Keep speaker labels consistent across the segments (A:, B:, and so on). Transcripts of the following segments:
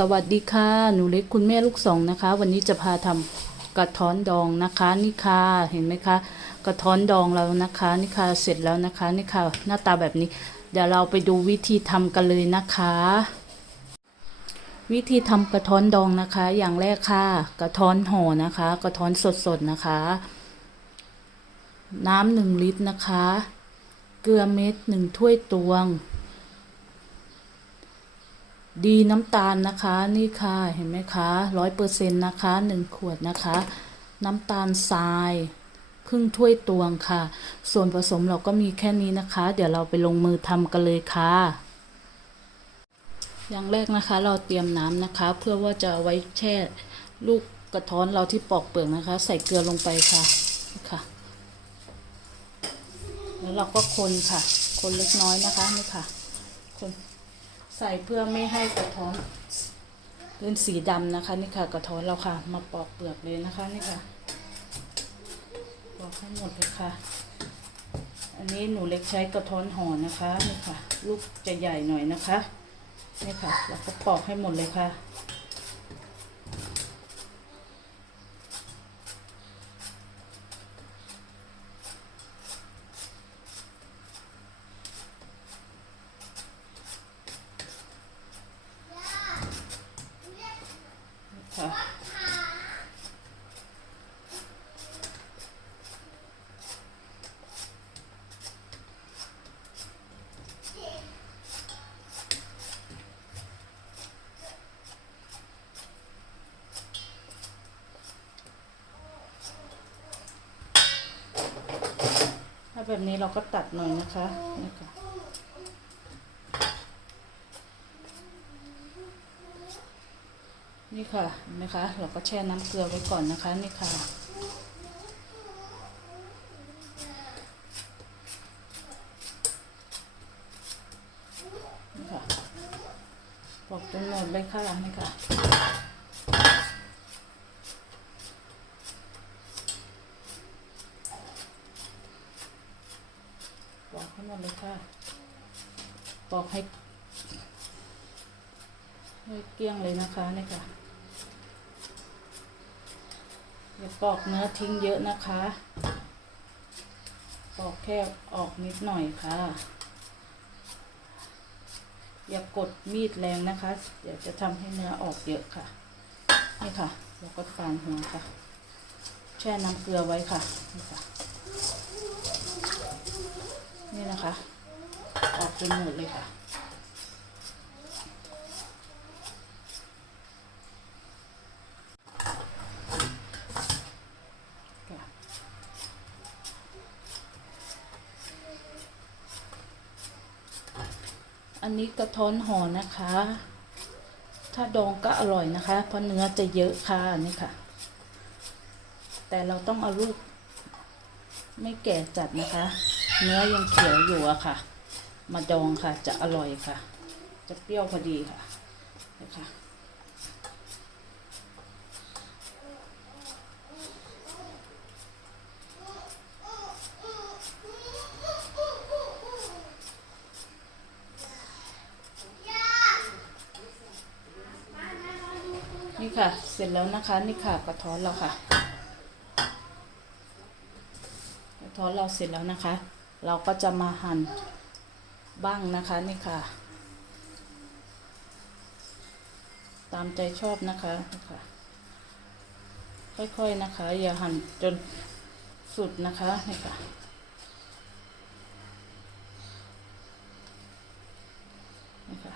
A: สวัสดีค่ะหนูเล็กคุณแม่ลูกสองนะคะ วันนี้จะพาทำกระท้อนดองนะคะนี่ค่ะเห็นไหมคะกระท้อนดองแล้วนะคะนี่ค่ะเสร็จแล้วนะคะนี่ค่ะหน้าตาแบบนี้ เดี๋ยวเราไปดูวิธีทำกันเลยนะคะ วิธีทำกระท้อนดองนะคะ อย่างแรกค่ะ กระท้อนห่อนะคะ กระท้อนสดๆนะคะ น้ำหนึ่งลิตรนะคะ เกลือเม็ดหนึ่งถ้วยตวง ดีน้ำตาลนะคะนี่ค่ะเห็นไหมคะร้อยเปอร์เซ็นต์นะคะหนึ่งขวดนะคะ น้ำตาลทรายครึ่งถ้วยตวงค่ะ ส่วนผสมเราก็มีแค่นี้นะคะ เดี๋ยวเราไปลงมือทำกันเลยค่ะ อย่างแรกนะคะเราเตรียมน้ำนะคะ เพื่อว่าจะไว้แช่ลูกกระท้อนเราที่ปอกเปลือกนะคะ ใส่เกลือลงไปค่ะค่ะ แล้วเราก็คนค่ะ คนเล็กน้อยนะคะนี่ค่ะ คน ใส่เพื่อไม่ให้กระท้อนเป็นสีดำนะคะนี่ค่ะกระท้อนเราค่ะ มาปอกเปลือกเลยนะคะนี่ค่ะปอกให้หมดเลยค่ะ อันนี้หนูเล็กใช้กระท้อนห่อนะคะนี่ค่ะ ลูกจะใหญ่หน่อยนะคะนี่ค่ะ เราก็ปอกให้หมดเลยค่ะค่ะถ้า แบบนี้เราก็ตัดหน่อยนะคะนี่ค่ะนี่ค่ะเห็นไหมคะ เราก็แช่น้ำเกลือไว้ก่อนนะคะ นี่ค่ะ นี่ค่ะบอกจนหมดเลยค่ะนี่ค่ะ ปอกให้หมดเลยค่ะ ปอกให้ให้ เกลี้ยงเลยนะคะนี่ค่ะอย่าปอกเนื้อทิ้งเยอะนะคะ ปอกแค่ออกนิดหน่อยค่ะ อย่ากดมีดแรงนะคะ เดี๋ยวจะทำให้เนื้อออกเยอะค่ะ นี่ค่ะเราก็ฟานหัวค่ะ แช่น้ำเกลือไว้ค่ะ นี่ค่ะ นี่นะคะ ออกจนหมดเลยค่ะค่ะ อันนี้กระท้อนห่อนะคะ ถ้าดองก็อร่อยนะคะ เพราะเนื้อจะเยอะค่ะนี่ค่ะ แต่เราต้องเอาลูก ไม่แก่จัดนะคะ เนื้อยังเขียวอยู่อะค่ะ มาดองค่ะจะอร่อยค่ะ จะเปรี้ยวพอดีค่ะนะคะ ค่ะ เสร็จแล้วนะคะนี่ค่ะกระท้อนเราค่ะ กระท้อนเราเสร็จแล้วนะคะ เราก็จะมาหั่นบ้างนะคะนี่ค่ะ ตามใจชอบนะคะค่ะค่อยๆนะคะ อย่าหั่นจนสุดนะคะนี่ค่ะนี่ค่ะ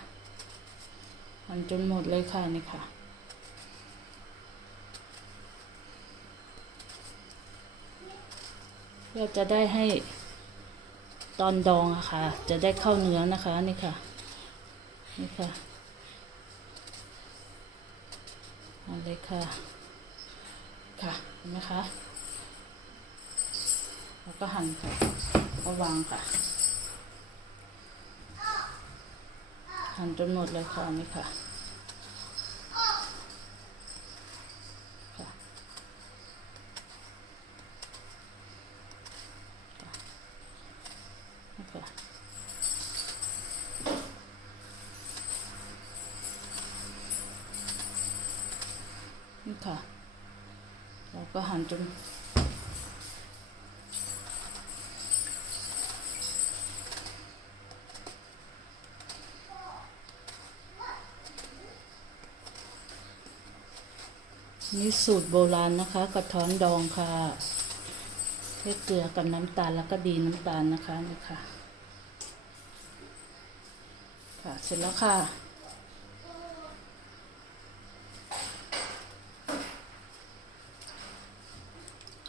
A: หั่นจนหมดเลยค่ะนี่ค่ะ เพื่อจะได้ให้ตอนดองอะค่ะ จะได้เข้าเนื้อนะคะนี่ค่ะนี่ค่ะเอาเลยค่ะค่ะเห็นไหมคะแล้วก็หั่นค่ะก็วางค่ะหั่นจนหมดเลยค่ะนี่ค่ะ ค่ะ เราก็หั่นจนนี่สูตรโบราณนะคะ กระท้อนดองค่ะใช้เกลือกับน้ำตาลแล้วก็ดีน้ำตาลนะคะนี่ค่ะ ค่ะ เสร็จแล้วค่ะ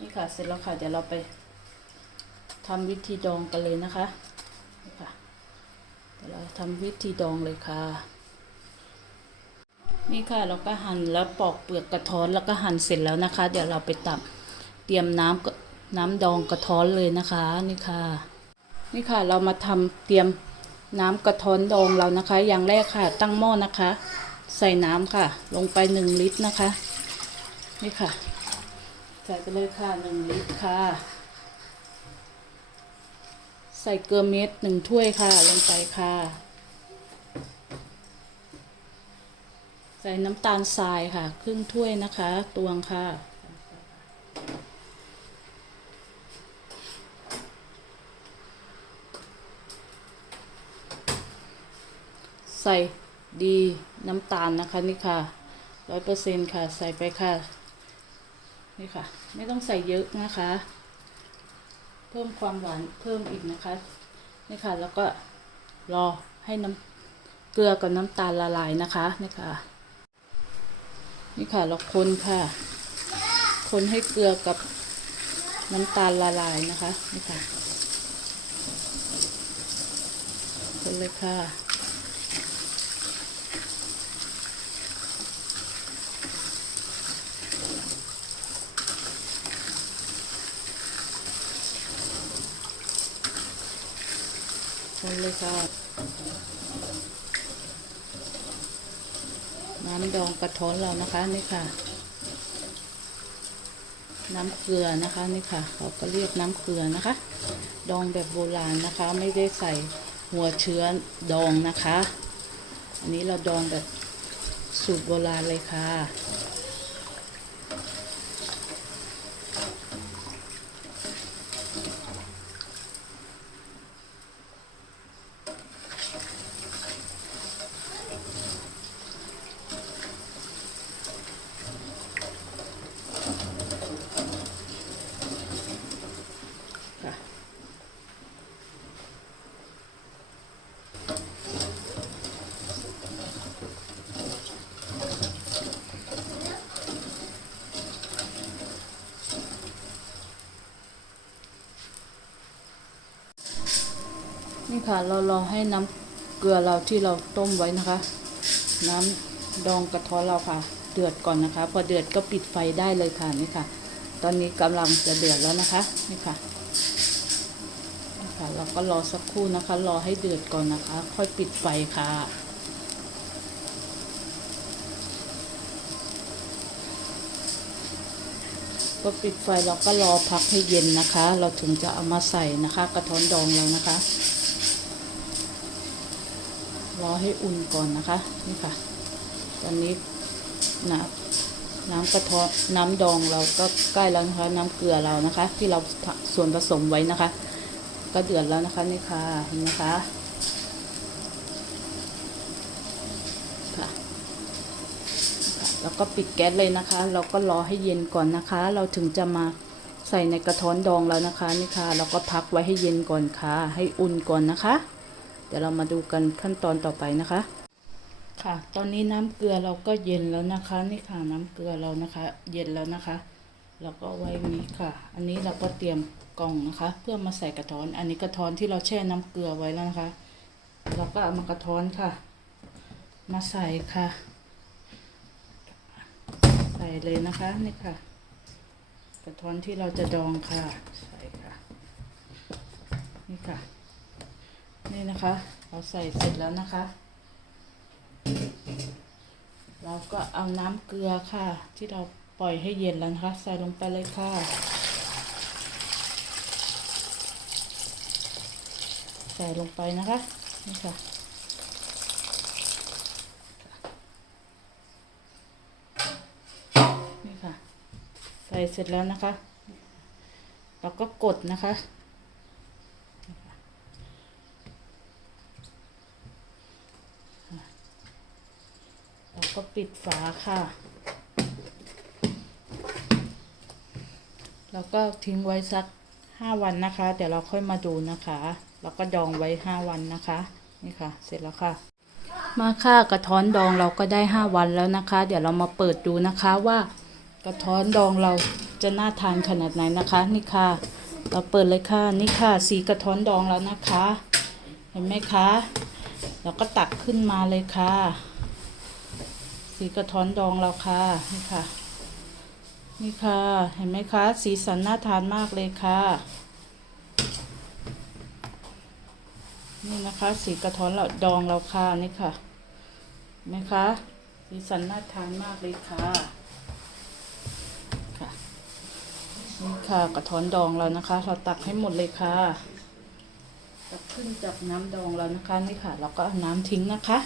A: นี่ค่ะเสร็จแล้วค่ะเดี๋ยวเราไปทำวิธีดองกันเลยนะคะนี่ค่ะเดี๋ยวเราทำวิธีดองเลยค่ะ นี่ค่ะเราก็หั่นแล้วปอกเปลือกกระท้อนแล้วก็หั่นเสร็จแล้วนะคะ เดี๋ยวเราไปตักเตรียมน้ำน้ำดองกระท้อนเลยนะคะนี่ค่ะ นี่ค่ะเรามาทำเตรียมน้ำกระท้อนดองเรานะคะ อย่างแรกค่ะ ตั้งหม้อนะคะ ใส่น้ำค่ะ ลงไปหนึ่งลิตรนะคะ นี่ค่ะ ใส่ไปเลยค่ะหนึ่งลิตรค่ะ ใส่เกลือเม็ดหนึ่งถ้วยค่ะ ลงไปค่ะ ใส่น้ำตาลทรายค่ะ ครึ่งถ้วยนะคะ ตวงค่ะใส่ดีน้ำตาลนะคะนี่ค่ะร้อยเปอร์เซ็นต์ค่ะ ใส่ไปค่ะ นี่ค่ะ ไม่ต้องใส่เยอะนะคะ เพิ่มความหวานเพิ่มอีกนะคะ นี่ค่ะ แล้วก็รอให้น้ำเกลือกับน้ำตาลละลายนะคะนี่ค่ะ นี่ค่ะเราคนค่ะ คนให้เกลือกับน้ำตาลละลายนะคะนี่ค่ะคนเลยค่ะ คนเลยค่ะ น้ำดองกระท้อนเรานะคะนี่ค่ะ น้ำเกลือนะคะนี่ค่ะเราก็เรียกน้ำเกลือนะคะ ดองแบบโบราณนะคะ ไม่ได้ใส่หัวเชื้อดองนะคะ อันนี้เราดองแบบสูตรโบราณเลยค่ะ นี่ ค่ะ เรารอให้น้ำเกลือเราที่เราต้มไว้นะคะ น้ำดองกระท้อนเราค่ะ เดือดก่อนนะคะ พอเดือดก็ปิดไฟได้เลยค่ะนี่ค่ะ ตอนนี้กำลังจะเดือดแล้วนะคะนี่ค่ะนี่ค่ะเราก็รอสักครู่นะคะ รอให้เดือดก่อนนะคะ ค่อยปิดไฟค่ะ ก็ปิดไฟเราก็รอพักให้เย็นนะคะ เราถึงจะเอามาใส่นะคะ กระท้อนดองเรานะคะ รอให้อุ่นก่อนนะคะ นี่ค่ะ ตอนนี้น้ำน้ำกระท้อนน้ำดองเราก็ใกล้แล้วนะคะ น้ำเกลือเรานะคะ ที่เราส่วนผสมไว้นะคะ ก็เดือดแล้วนะคะนี่ค่ะเห็นไหมคะค่ะ แล้วก็ปิดแก๊สเลยนะคะ เราก็รอให้เย็นก่อนนะคะ เราถึงจะมาใส่ในกระท้อนดองแล้วนะคะนี่ค่ะ เราก็พักไว้ให้เย็นก่อนค่ะ ให้อุ่นก่อนนะคะ เดี๋ยวเรามาดูกันขั้นตอนต่อไปนะคะ ค่ะ ตอนนี้น้ำเกลือเราก็เย็นแล้วนะคะ นี่ค่ะน้ำเกลือเรานะคะ เย็นแล้วนะคะ เราก็ไว้นี้ค่ะ อันนี้เราก็เตรียมกล่องนะคะ เพื่อมาใส่กระท้อน อันนี้กระท้อนที่เราแช่น้ำเกลือไว้แล้วนะคะ เราก็เอามากระท้อนค่ะ มาใส่ค่ะ ใส่เลยนะคะนี่ค่ะ กระท้อนที่เราจะดองค่ะ ใส่ค่ะ นี่ค่ะ นี่นะคะ เราใส่เสร็จแล้วนะคะ เราก็เอาน้ำเกลือค่ะ ที่เราปล่อยให้เย็นแล้วนะคะ ใส่ลงไปเลยค่ะใส่ลงไปนะคะนี่ค่ะใส่เสร็จแล้วนะคะ เราก็กดนะคะ เราก็ ปิดฝาค่ะ แล้วก็ทิ้งไว้สักห้าวันนะคะ เดี๋ยวเราค่อยมาดูนะคะ แล้วก็ดองไว้ห้าวันนะคะ นี่ค่ะ เสร็จแล้วค่ะ มาค่ะกระท้อนดองเราก็ได้ห้าวันแล้วนะคะ เดี๋ยวเรามาเปิดดูนะคะว่ากระท้อนดองเราจะน่าทานขนาดไหนนะคะ นี่ค่ะ เราเปิดเลยค่ะนี่ค่ะ สีกระท้อนดองแล้วนะคะ เห็นไหมคะ เราก็ตักขึ้นมาเลยค่ะ สีกระท้อนดองเราค่ะนี่ค่ะ นี่ค่ะ เห็นไหมคะ สีสันน่าทานมากเลยค่ะ นี่นะคะ สีกระท้อนเราดองเราค่ะนี่ค่ะเห็นไหมคะ สีสันน่าทานมากเลยค่ะค่ะ นี่ค่ะกระท้อนดองเรานะคะ เราตักให้หมดเลยค่ะตักขึ้นจากน้ำดองเรานะคะนี่ค่ะ เราก็น้ำทิ้งนะคะ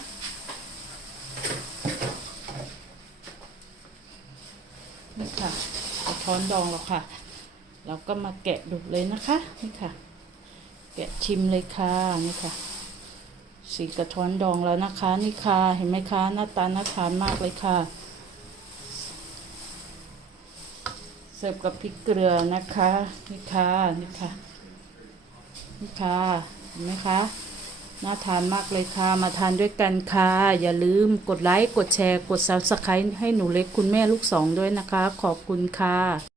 A: นี่ค่ะกระ ท้อนดองเราค่ะ เราก็มาแกะดูเลยนะคะนี่ค่ะ แกะชิมเลยค่ะนี่ค่ะ สีกระท้อนดองแล้วนะคะนี่ค่ะเห็นไหมคะหน้าตาน่าทานมากเลยค่ะ เสิร์ฟกับพริกเกลือนะคะนี่ค่ะนี่ค่ะนี่ค่ะเห็นไหมคะ น่าทานมากเลยค่ะ มาทานด้วยกันค่ะ อย่าลืมกดไลค์ กดแชร์ กดซับสไครต์ให้หนูเล็กคุณแม่ลูกสองด้วยนะคะ ขอบคุณค่ะ